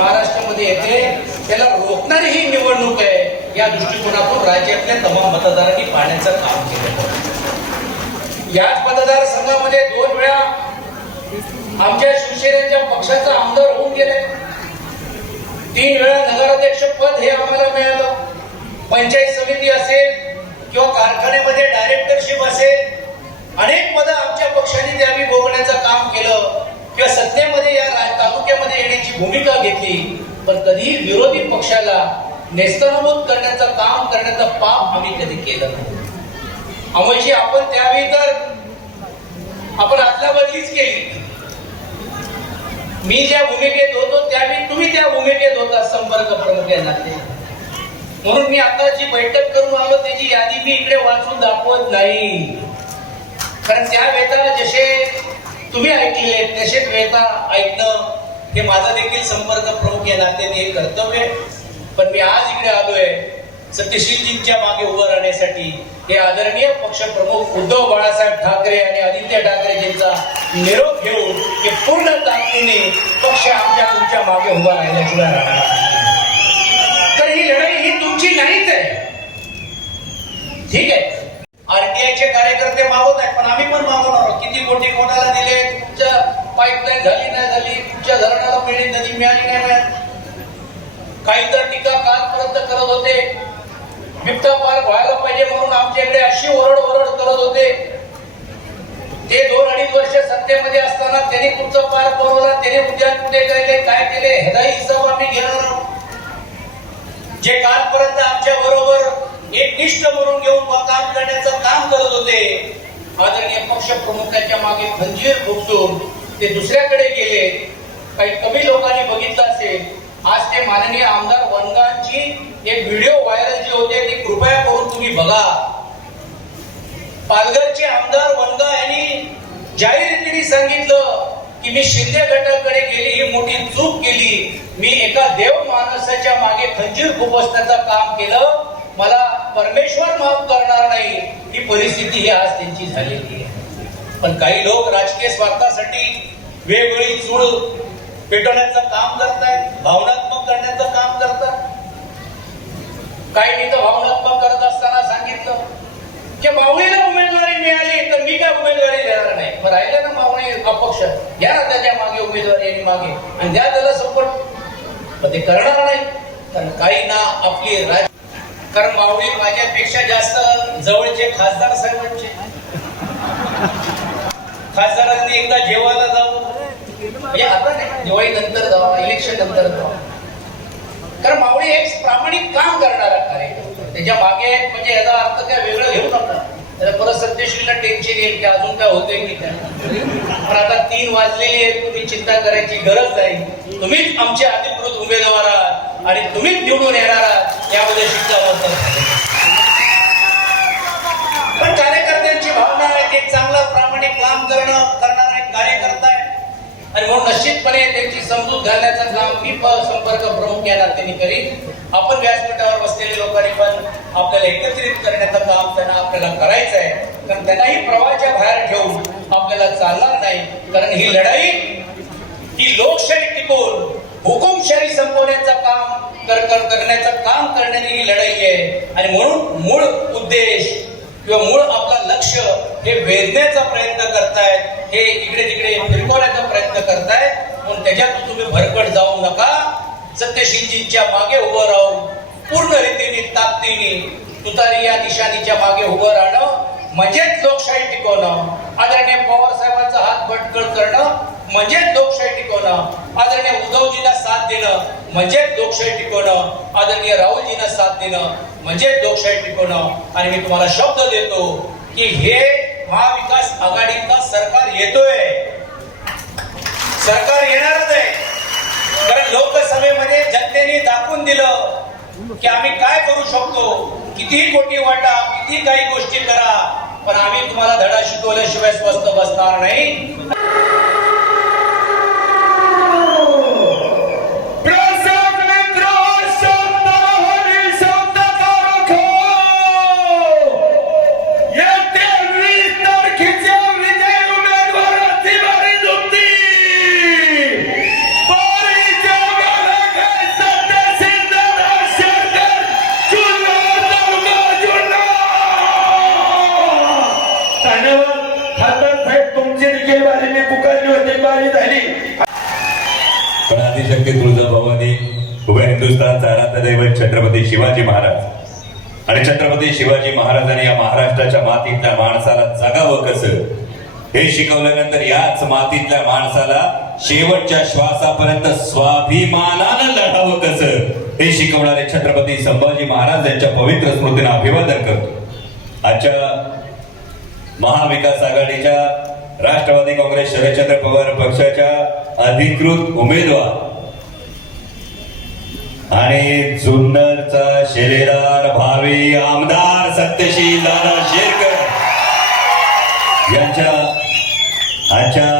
महाराष्ट्रामध्ये येते त्याला रोखणारी ही निवडणूक आहे. या दृष्टिकोनातून राज्यातल्या तमाम मतदारांनी पाहण्याचं काम केलं. याच मतदारसंघामध्ये दोन वेळा आमच्या शिवसेनेच्या पक्षाचा आमदार होऊन गेले. तीन वेळा नगराध्यक्ष पद हे आम्हाला मिळालं. पंचायत समिती असेल किंवा कारखान्यामध्ये डायरेक्टरशिप असेल अनेक पदं आमच्या पक्षाने ते आम्ही भोगण्याचं काम केलं किंवा सत्तेमध्ये या रा- तालुक्यामध्ये येण्याची भूमिका घेतली पण कधीही विरोधी पक्षाला नेस्तनाबूत करण्याचं काम करण्याचं पाप आम्ही कधी केलं नाही. अमोलजी आपण त्यावेळी तर आपण आदला बदलीच केली. मी ज्या भूमिकेत होतो त्यावेळी तुम्ही त्या भूमिकेत होता संपर्क प्रमुख या नाते म्हणून मी आता जी बैठक करून आलो त्याची यादी मी इकडे वाचून दाखवत नाही. कारण त्या वेळेला जसे तुम्ही ऐकले तसेच वेता ऐकणं हे माझा देखील संपर्क प्रमुख या नात्याने हे कर्तव्य आहे. पण मी आज इकडे आलोय सत्यशीलजींच्या मागे उभं राहण्यासाठी. हे आदरणीय पक्षप्रमुख उद्धव बाळासाहेब ठाकरे आणि आदित्य ठाकरेजींचा निरोप घेऊन हे पूर्ण ताकदीने पक्ष आमच्या तुमच्या मागे उभा राहिल्याशिवाय राहणार तर ही लढाई ही तुमची नाहीच आहे. ठीक आहे? काही तर टीका कालपर्यंत करत होते. बिबटा पार व्हायला पाहिजे म्हणून आमच्याकडे अशी ओरड ओरड करत होते. ते दोन अडीच वर्ष सत्तेमध्ये असताना त्यांनी कुठचं पार बनवला त्याने उद्या कुठे केले काय केले ह्याचाही हिसाब आम्ही घेणार आहोत. जे कालपर्यंत आमच्या बरोबर एक निष्ठ म्हणून घेऊन काम करण्याचं काम करत होते आदरणीय पक्ष प्रमुखांच्या मागे खंजीर खुपसून ते दुसऱ्याकडे गेले. काही कमी लोकांनी बघितलं असेल आज ते माननीय आमदार वनगांची एक व्हिडिओ व्हायरल जे होते ते कृपया करून तुम्ही बघा. पालघरचे आमदार वनगा यांनी जाहीर रीतीने सांगितलं की मी शिंदे गटाकडे गेली ही मोठी चूक केली. मी एका देव माणसाच्या मागे खंजीर खुपसण्याचं काम केलं. मला परमेश्वर माफ करणार नाही. ही परिस्थिती ही आज त्यांची झालेली आहे. पण काही लोक राजकीय स्वार्थासाठी वेगवेगळी चूळ पेटवण्याचं काम करतायत भावनात्मक करण्याचं काम करतात काही मी तर भावनात्मक करत असताना सांगितलं की मावळीला उमेदवारी मिळाली तर मी काय उमेदवारी देणार नाही. मग राहिलं ना मावळी अपक्ष. घ्या ना त्याच्यामागे उमेदवारी आणि मागे. आणि द्या त्याला सपोर्ट पण ते करणार नाही. कारण काही ना आपली राज कारण मावळी माझ्यापेक्षा जास्त जवळचे खासदार साहेबांचे खासदारांनी एकदा जेवायला जाऊ म्हणजे आता नाही दिवाळी नंतर जावा इलेक्शन नंतर जावा. कारण मावळी एक प्रामाणिक काम करणारा कार्यक्रम त्याच्यामागे म्हणजे याचा अर्थ काय वेगळं घेऊ नका. त्याला परत सत्यश्रीला टेन्शन येईल की अजून काय होतंय की काय. पण आता तीन वाजलेली आहेत तुम्ही चिंता करायची गरज नाही. तुम्हीच आमचे अधिकृत उमेदवार आहात आणि तुम्हीच निवडून येणार आहात यामध्ये शिक्षा झाले. पण कार्यकर्त्यांची भावना आहे की एक चांगलं प्रामाणिक काम करणं करणारा एक कार्यकर्ता आहे आणि म्हणून निश्चितपणे त्यांची समजूत घालण्याचं काम मी प- संपर्क प्रमुख या नात्याने करीन. आपण व्यासपीठावर बसलेले लोकांनी पण आपल्याला एकत्रित करण्याचं काम त्यांना आपल्याला करायचं आहे कारण त्यांनाही प्रवाहाच्या बाहेर ठेवून आपल्याला चालणार नाही. कारण ही लढाई ही लोकशाही टिकवून हुकुमशाही संपवण्याचं काम कर- करण्याचं काम करण्याची ही लढाई आहे. आणि म्हणून मूळ उद्देश किंवा मूळ आपला लक्ष हे वेधण्याचा प्रयत्न करतायत हे इकडे तिकडे फिरकवण्याचा प्रयत्न करतायत म्हणून त्याच्यातून तुम्ही भरकट जाऊ नका. सत्यशीलजींच्या मागे उभं राहून पूर्ण रीतीने ताकदीने तुतारी या निशाणीच्या मागे उभं राहणं म्हणजेच लोकशाही टिकवणं आदरणीय पवार साहेबांचा हात भटकळ करणं म्हणजेच लोकशाही टिकवणं आदरणीय उद्धवजींना साथ देणं म्हणजेच लोकशाही टिकवणं आदरणीय राहुलजींना साथ देणं म्हणजेच लोकशाही टिकवणं. आणि मी तुम्हाला शब्द देतो की हे महाविकास आघाडीचा सरकार येतोय. सरकार येणारच आहे. कारण लोकसभेमध्ये जनतेने दाखवून दिलं की आम्ही काय करू शकतो? कितीही कोटी वाटा किती काही गोष्टी करा पण आम्ही तुम्हाला धडा शिकवल्याशिवाय स्वस्त बसणार नाही. छत्रपती शिवाजी महाराजांनी या महाराष्ट्राच्या मातीतल्या माणसाला जगावं कसं? हे शिकवल्यानंतर याच मातीतल्या माणसाला शेवटच्या श्वासापर्यंत स्वाभिमानानं लढावं कसं? हे शिकवणारे छत्रपती संभाजी महाराज यांच्या पवित्र स्मृतीनं अभिवादन करतो. आजच्या महाविकास आघाडीच्या राष्ट्रवादी काँग्रेस शरदचंद्र पवार पक्षाच्या अधिकृत उमेदवार आणि जुन्नरचा शेरेदार भावी आमदार सत्यशील दादा शेरकर यांच्या आजच्या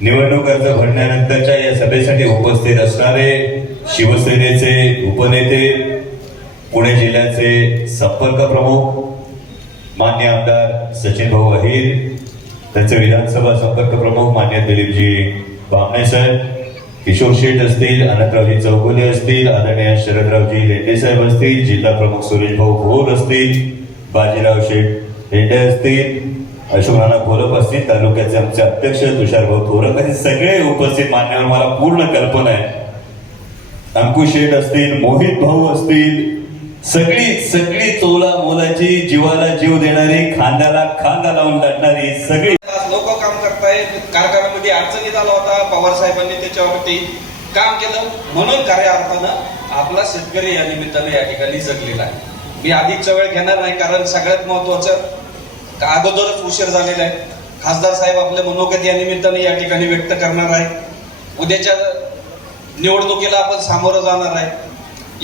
निवडणूक अर्ज भरण्यानंतरच्या या सभेसाठी उपस्थित असणारे शिवसेनेचे उपनेते पुणे जिल्ह्याचे संपर्क प्रमुख मान्य आमदार सचिन भाऊ अहिर त्यांचे विधानसभा संपर्क प्रमुख मान्य दिलीपजी बामणे साहेब किशोर शेठ असतील अनंतरावजी चौगुले असतील आदरणीय शरदरावजी लेंडे साहेब असतील जिल्हा प्रमुख सुरेश भाऊ भोर असतील बाजीराव शेठ लेंडे असतील अशोकराणा घोलप असतील तालुक्याचे आमचे अध्यक्ष तुषारभाऊ थोरक हे सगळे उपस्थित मान्यवर मला पूर्ण कल्पना आहे. अंकुश शेठ असतील मोहित भाऊ असतील सगळी सगळी चोला मोलाची जीवाला जीव देणारी खांद्याला खांदा लावून लढणारी सगळी लोक काम करतायत कारखान्यामध्ये अडचणीत आला होता. पवार साहेबांनी त्याच्यावरती काम केलं. म्हणून खऱ्या अर्थानं आपला शेतकरी या निमित्तानं या ठिकाणी जगलेला आहे. मी अधिकचा वेळ घेणार नाही कारण सगळ्यात महत्वाचं का अगोदरच उशीर झालेला आहे. खासदार साहेब आपले मनोगत या निमित्ताने या ठिकाणी व्यक्त करणार आहे. उद्याच्या निवडणुकीला आपण सामोरं जाणार आहे.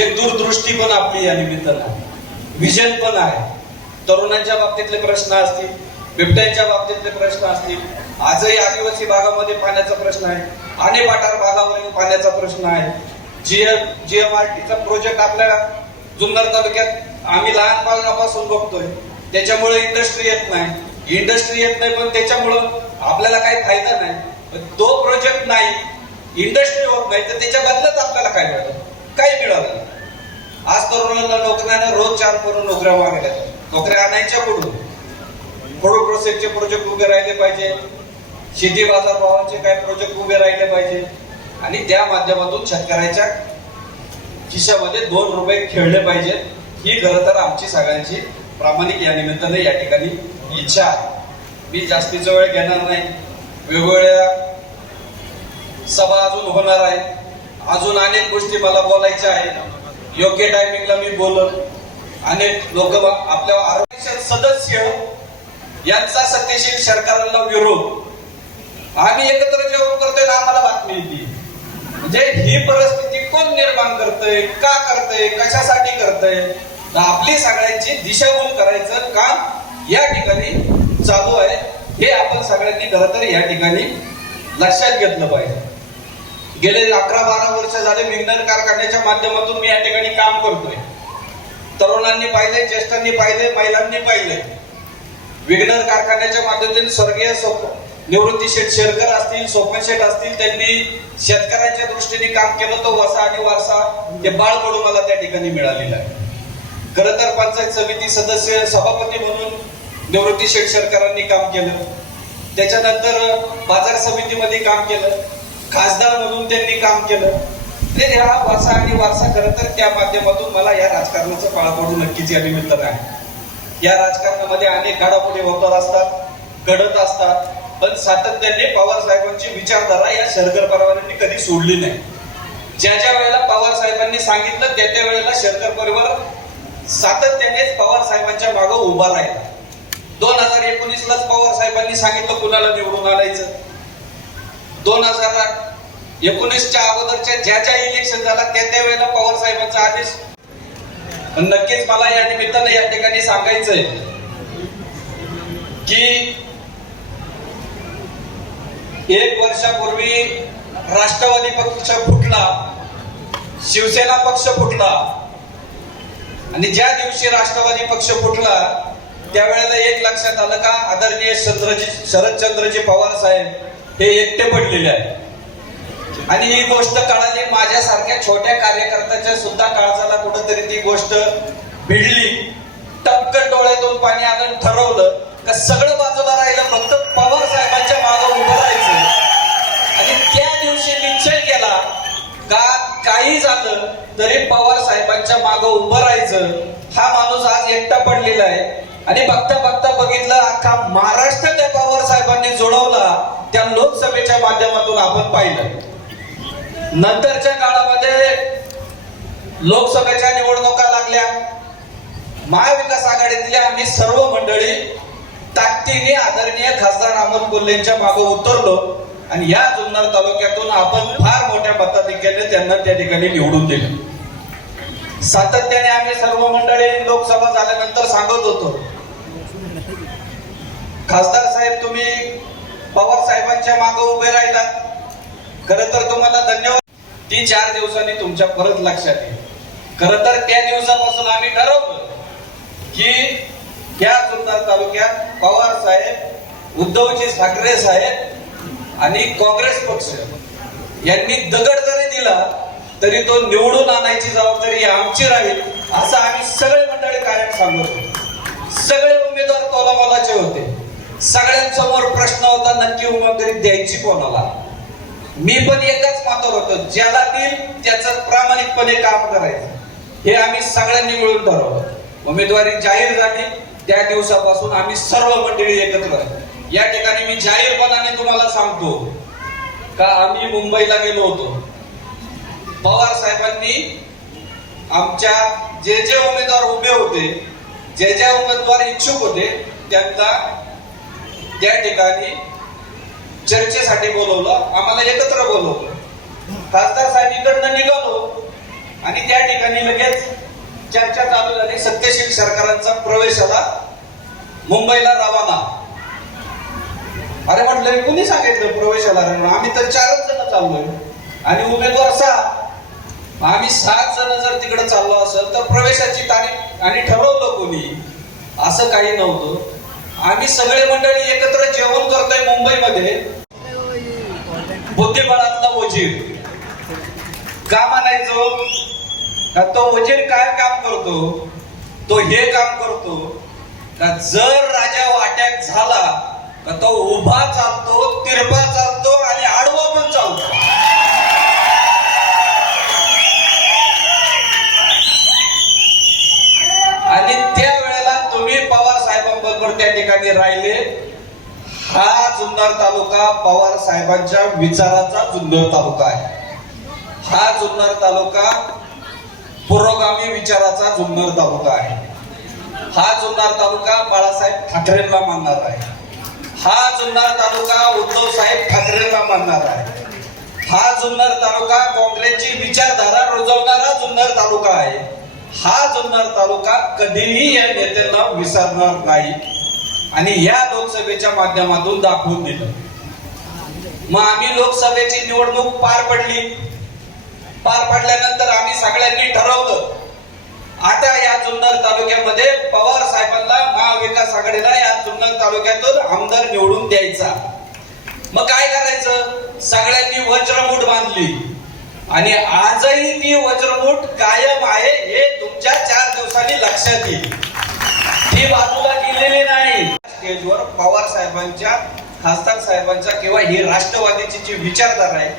एक दूरदृष्टी पण आपली या निमित्तानं आहे. विजन पण आहे. तरुणांच्या बाबतीतले प्रश्न असतील बिबट्यांच्या बाबतीतले प्रश्न असतील. आजही आदिवासी भागामध्ये पाण्याचा प्रश्न आहे. आणि पाठार भागावरील पाण्याचा प्रश्न आहे. जीएम जीएमआरटीचा प्रोजेक्ट आपल्या जुन्नर तालुक्यात आम्ही लहानपणापासून बघतोय. त्याच्यामुळे इंडस्ट्री येत नाही. इंडस्ट्री येत नाही पण त्याच्यामुळं आपल्याला काही फायदा नाही. तो प्रोजेक्ट नाही इंडस्ट्री होत नाही तर त्याच्या बदल्यात आपल्याला काय मिळालं काही मिळालं नाही. आज तरुणांना नोकऱ्यानं रोज चार करून नोकऱ्या मागल्या नोकऱ्या आणायच्या कुठून? फूड प्रोसेसचे प्रोजेक्ट उभे राहिले पाहिजे. शेती बाजार भावाचे काही प्रोजेक्ट उभे राहिले पाहिजे. आणि त्या माध्यमातून शेतकऱ्याच्या खिशामध्ये दोन रुपये खेळले पाहिजेत ही खरं तर आमची सगळ्यांची. प्रामाणिक या निमित्ताने या ठिकाणी इच्छा आहे. मी जास्तीचा वेळ घेणार नाही. वेगवेगळ्या सभा अजून होणार आहे अजून अनेक गोष्टी मला बोलायच्या आहेत. योग्य टायमिंगला मी बोलल. अनेक लोक आपल्या आरोग्य सदस्य यांचा सत्यशील सरकारला विरोध. आम्ही एकत्र जेवण करतोय आम्हाला बातमी येते. म्हणजे ही परिस्थिती कोण निर्माण करतय का करतय कशासाठी करतय आपली सगळ्यांची दिशाभूल करायचं काम या ठिकाणी चालू आहे. हे आपण सगळ्यांनी खरं तर या ठिकाणी लक्षात घेतलं पाहिजे. गेले अकरा बारा वर्ष झाले विज्ञान कारखान्याच्या माध्यमातून मी या ठिकाणी काम करतोय. तरुणांनी पाहिले ज्येष्ठांनी पाहिले महिलांनी पाहिले विघ्नर कारखान्याच्या माध्यमातून स्वर्गीय निवृत्ती शेठ शेरकर असतील स्वप्न शेठ असतील त्यांनी शेतकऱ्यांच्या दृष्टीने काम केलं तो वसा आणि वारसा ते बाळ पडून मला त्या ठिकाणी मिळालेला आहे. खरं तर पंचायत समिती सदस्य सभापती म्हणून निवृत्ती शेठ शेरकरांनी काम केलं. त्याच्यानंतर बाजार समितीमध्ये काम केलं. खासदार म्हणून त्यांनी काम केलं. म्हणजे ते हा वारसा आणि वारसा खरं तर त्या माध्यमातून मला या राजकारणाचं पाळापडू नक्कीच या निमित्तानं आहे. या राजकारणामध्ये अनेक घडामोडी होत असतात घडत असतात. पण सातत्याने पवार साहेबांची विचारधारा या शरकर परिवारांनी कधी सोडली नाही. ज्या ज्या वेळेला पवार साहेबांनी सांगितलं त्या त्या वेळेला शरकर परिवार सातत्यानेच पवार साहेबांच्या मागे उभा राहिला. दोन हजार एकोणीस लाच पवार साहेबांनी सांगितलं कुणाला निवडून आणायचं? दोन हजार एकोणीसच्या अगोदरच्या ज्या ज्या इलेक्शन झाला त्या त्या वेळेला पवार साहेबांचा आदेश नक्कीच मला या निमित्तानं या ठिकाणी सांगायचंय की एक वर्षापूर्वी राष्ट्रवादी पक्ष फुटला शिवसेना पक्ष फुटला आणि ज्या दिवशी राष्ट्रवादी पक्ष फुटला त्यावेळेला एक लक्षात आलं का आदरणीय चंद्रजी शरदचंद्रजी पवार साहेब हे एकटे पडलेले आहे आणि ही गोष्ट कळाली. माझ्यासारख्या छोट्या कार्यकर्त्याच्या सुद्धा काळजाला कुठंतरी ती गोष्ट भिडली. टपकन डोळ्यातून पाणी आणून ठरवलं का सगळं बाजूला राहिलं फक्त पवार साहेबांच्या मागं उभं राहायचं. आणि त्या दिवशी निश्चय केला का काही झालं तरी पवार साहेबांच्या मागं उभं राहायचं. हा माणूस आज एकटा पडलेला आहे. आणि बघता बघता बघितलं अख्खा महाराष्ट्र त्या पवार साहेबांनी जोडवला त्या लोकसभेच्या माध्यमातून आपण पाहिलं. नंतरच्या काळामध्ये लोकसभेच्या निवडणुका लागल्या. महाविकास आघाडीतल्या आम्ही सर्व मंडळी ताकदीने आदरणीय खासदार अमोल कोल्हेंच्या मागे उतरलो आणि या जुन्नर तालुक्यातून आपण फार मोठ्या मताधिक्याने त्यांना त्या ठिकाणी निवडून दिले. सातत्याने आम्ही सर्व मंडळी लोकसभा झाल्यानंतर सांगत होतो खासदार साहेब तुम्ही पवार साहेबांच्या मागे उभे राहिलात. खर तर तुम्हाला धन्यवाद. ती चार दिवसांनी तुमच्या परत लक्षात येईल. खर तर त्या दिवसापासून आम्ही ठरवलं की या जुन्नर तालुक्यात पवार साहेब उद्धवजी ठाकरे साहेब आणि काँग्रेस पक्ष यांनी दगड जरी दिला तरी तो निवडून आणायची जबाबदारी आमची राहील असं आम्ही सगळे मंडळी कायम सांगत. होतो सगळे उमेदवार तोलामोलाचे होते. सगळ्यांसमोर प्रश्न होता नक्की उमेदवारी द्यायची कोणाला? मी पण एकाच मतावर होतो. ज्याला देईल त्याचं प्रामाणिकपणे काम करायचं. हे आम्ही सगळ्यांनी मिळून ठरवलं. उमेदवारी जाहीर झाली. त्या दिवसापासून आम्ही सर्व मंडळी एकत्र या ठिकाणी मी जाहीरपणाने तुम्हाला सांगतो का आम्ही मुंबईला गेलो होतो. पवार साहेबांनी आमच्या जे जे उमेदवार उभे होते जे जे उमेदवार इच्छुक होते त्यांना त्या ठिकाणी चर्चेसाठी बोलवलं आम्हाला एकत्र बोलवलं. खासदार साहेब इकडनं निघालो आणि त्या ठिकाणी लगेच चर्चा चालू झाली. सत्यशील सरकारांचा प्रवेश आला. मुंबईला रवाना. अरे म्हटलं कुणी सांगितलं प्रवेशाला आम्ही तर चारच जण चाललोय. आणि उमेदवार सहा. आम्ही सात जण जर तिकडे चाललो असेल तर प्रवेशाची तारीख आणि ठरवलं कोणी? असं काही नव्हतं. आम्ही सगळे मंडळी एकत्र जेवण करतोय मुंबईमध्ये. बुद्धिबळातला वजीर. का म्हणायचो? का तो वजीर काय काम करतो? तो हे काम करतो का जर राजा अटॅक झाला का तो उभा चालतो तिरपा चालतो आणि आडवा पण चालतो. आणि पवार साहेबांबरोबर त्या ठिकाणी राहिले. हा जुन्नर तालुका पवार साहेबांच्या विचाराचा जुन्नर तालुका आहे. हा जुन्नर तालुका पुरोगामी विचाराचा जुन्नर तालुका आहे. हा जुन्नर तालुका बाळासाहेब ठाकरेंना मानणार आहे. हा जुन्नर तालुका उद्धव साहेब ठाकरेंना मानणार आहे. हा जुन्नर तालुका काँग्रेसची विचारधारा रुजवणारा जुन्नर तालुका आहे. हा जुन्नर तालुका कधीही या नेत्यांना विसरणार नाही. आणि या लोकसभेच्या माध्यमातून दाखवून दिलं. मग आम्ही लोकसभेची निवडणूक पार पडली. पार पडल्यानंतर आम्ही सगळ्यांनी ठरवलं. आता या जुन्नर तालुक्यामध्ये पवार साहेबांना महाविकास आघाडीला या जुन्नर तालुक्यातून आमदार निवडून द्यायचा. मग काय करायचं? सगळ्यांनी वज्रमूठ बांधली. आणि आजही ती वज्रमूठ कायम आहे हे तुमच्या चार दिवसांनी लक्षात येईल. ती बाजूला गेलेली नाही. स्टेजवर पवार साहेबांच्या खासदार साहेबांच्या किंवा ही राष्ट्रवादीची जी विचारधारा आहे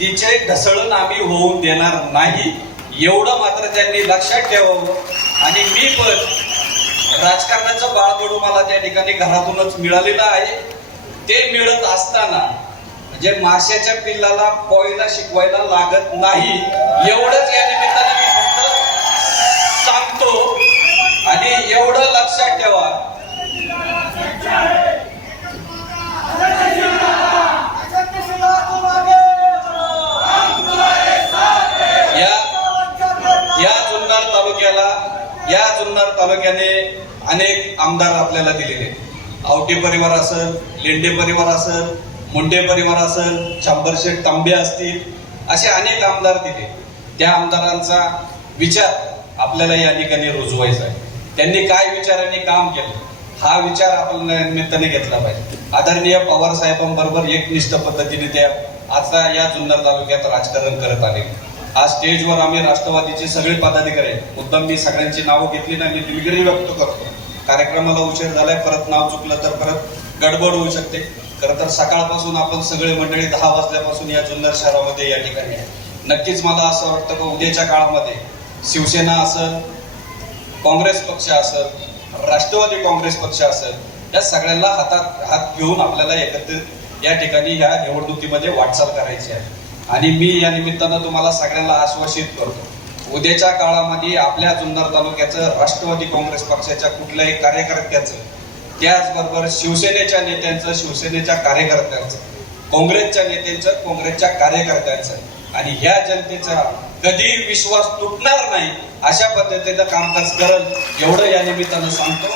तिचे ढसळून आम्ही होऊन देणार नाही. एवढं मात्र त्यांनी लक्षात ठेवावं. आणि मी पण राजकारणाचं बाळकडू मला त्या ठिकाणी घरातूनच मिळालेलं आहे. ते मिळत असताना जे माशाच्या पिल्लाला पोयला शिकवायला लागत नाही एवढंच या निमित्ताने मी फक्त सांगतो आणि एवढं लक्षात ठेवा या या जुन्नर तालुक्याला या जुन्नर तालुक्याने अनेक आमदार आपल्याला दिलेले आहेत. आवटे परिवार असेल लेंडे परिवार असेल मुंडे परिवार असेल शंभरशेठ तांबे असतील असे अनेक आमदार दिले त्या आमदारांचा विचार आपल्याला या ठिकाणी रुजवायचा आहे. त्यांनी काय विचाराने काम केलं हा विचार आपण निमित्ताने घेतला पाहिजे. आदरणीय पवार साहेबांबरोबर एकनिष्ठ पद्धतीने त्या आता या जुन्नर तालुक्यात राजकारण करत आले. आज स्टेजवर आम्ही राष्ट्रवादीचे सगळे पदाधिकारी मुद्दाम मी सगळ्यांची नावं घेतली नाही मी दिलगिरी व्यक्त करतो. कार्यक्रमाला उशीर झालाय परत नाव चुकलं तर परत गडबड होऊ शकते. खरं तर सकाळपासून आपण सगळे मंडळी दहा वाजल्यापासून या जुन्नर शहरामध्ये या ठिकाणी आहे. नक्कीच मला असं वाटतं की उद्याच्या काळामध्ये शिवसेना असेल काँग्रेस पक्ष असेल राष्ट्रवादी काँग्रेस पक्ष असेल या सगळ्यांना हातात हात घेऊन आपल्याला एकत्रित या ठिकाणी या निवडणुकीमध्ये वाटचाल करायची आहे. आणि मी या निमित्तानं तुम्हाला सगळ्यांना आश्वासित करतो उद्याच्या काळामध्ये आपल्या जुन्नर तालुक्याचं राष्ट्रवादी काँग्रेस पक्षाच्या कुठल्याही कार्यकर्त्याचं त्याचबरोबर शिवसेनेच्या नेत्यांचं शिवसेनेच्या कार्यकर्त्यांचं काँग्रेसच्या नेत्यांचं काँग्रेसच्या कार्यकर्त्यांचं. आणि ह्या जनतेचा कधी विश्वास तुटणार नाही अशा पद्धतीचं कामकाज करल एवढं या निमित्तानं सांगतो.